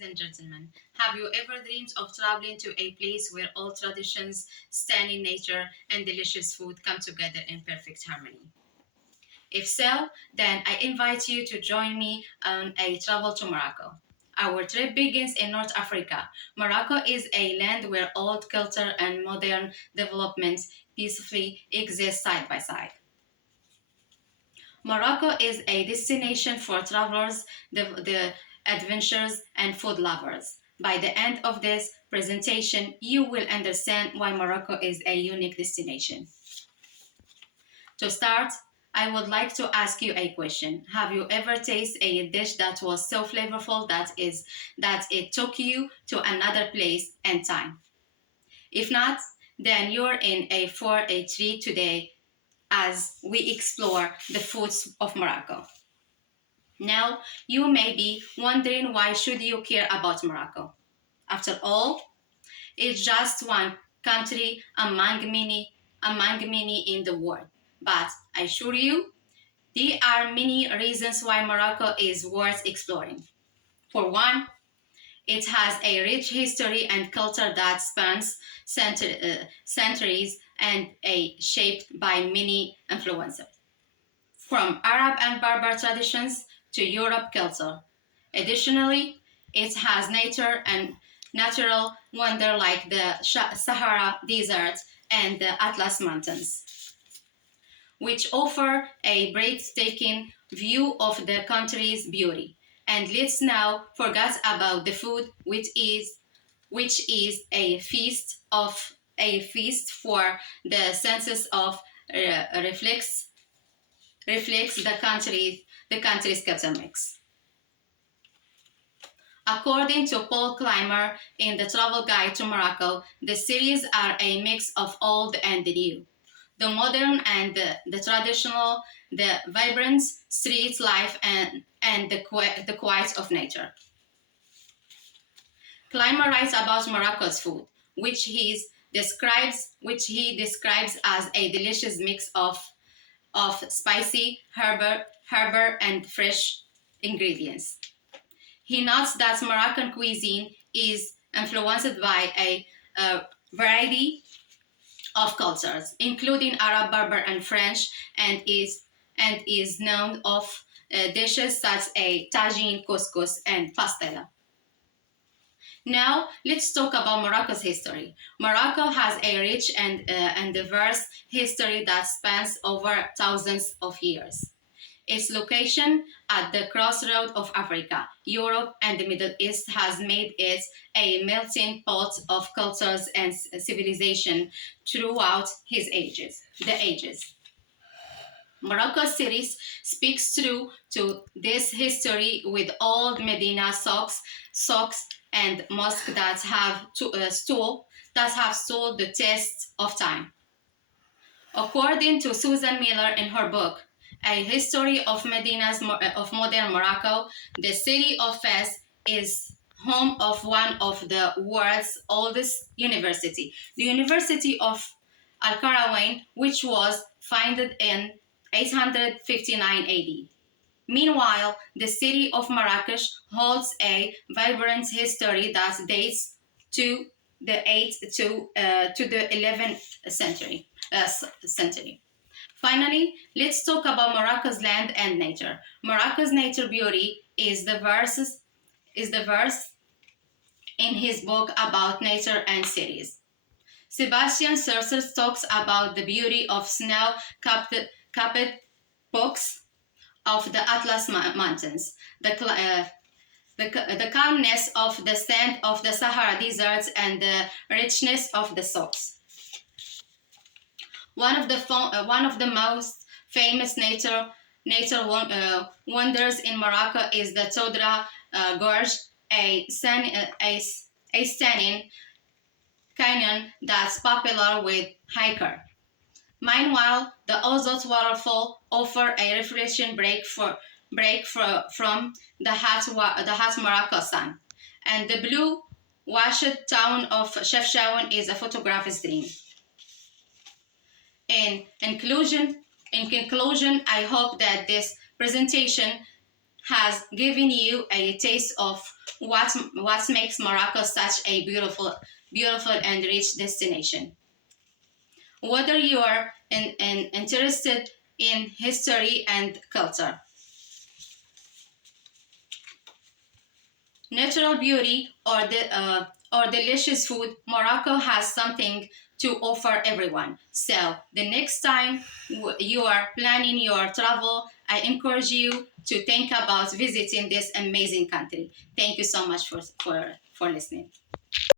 Ladies and gentlemen, have you ever dreamed of traveling to a place where all traditions, stunning nature, and delicious food come together in perfect harmony? If so, then I invite you to join me on a travel to Morocco. Our trip begins in North Africa. Morocco is a land where old culture and modern developments peacefully exist side by side. Morocco is a destination for travelers, the adventurers, and food lovers. By the end of this presentation, you will understand why Morocco is a unique destination. To start, I would like to ask you a question. Have you ever tasted a dish that was so flavorful that it took you to another place and time? If not, then you're in for a treat today as we explore the foods of Morocco. Now, you may be wondering why should you care about Morocco? After all, it's just one country among many in the world. But I assure you, there are many reasons why Morocco is worth exploring. For one, it has a rich history and culture that spans centuries and is shaped by many influences, from Arab and Berber traditions to Europe culture. Additionally, it has nature and natural wonder like the Sahara Desert and the Atlas Mountains, which offer a breathtaking view of the country's beauty. And let's now forget about the food, which is a feast for the senses of reflects the country's culture mix. According to Paul Clymer in the Travel Guide to Morocco, the cities are a mix of old and new, the modern and the traditional, the vibrant street life and the quiet of nature. Clymer writes about Morocco's food, which he describes as a delicious mix of spicy, herb, and fresh ingredients. He notes that Moroccan cuisine is influenced by a variety of cultures, including Arab, Berber, and French, and is known of dishes such as tagine, couscous, and pastela. Now, let's talk about Morocco's history. Morocco has a rich and diverse history that spans over thousands of years. Its location at the crossroad of Africa, Europe, and the Middle East has made it a melting pot of cultures and civilization throughout the ages. Morocco's cities speaks true to this history with old Medina socks and mosques that have stood the test of time. According to Susan Miller in her book, A History of of Modern Morocco, the city of Fez is home of one of the world's oldest university, the University of Al-Qarawiyyin, which was founded in 859 AD. Meanwhile, the city of Marrakesh holds a vibrant history that dates to the 8th to the 11th century. Finally, let's talk about Morocco's land and nature. Morocco's nature beauty is the verse in his book about nature and cities. Sebastian Sercer talks about the beauty of snow-capped peaks of the Atlas Mountains, the calmness of the sand of the Sahara deserts, and the richness of the soils. One of the most famous nature wonders in Morocco is the Todra Gorge, a stunning canyon that's popular with hikers. Meanwhile, the Ozot waterfall offers a refreshing break from the hot Morocco sun, and the blue-washed town of Chefchaouen is a photographer's dream. In conclusion, I hope that this presentation has given you a taste of what makes Morocco such a beautiful and rich destination. Whether you are interested in history and culture, natural beauty, or delicious food, Morocco has something to offer everyone. So the next time you are planning your travel, I encourage you to think about visiting this amazing country. Thank you so much for listening.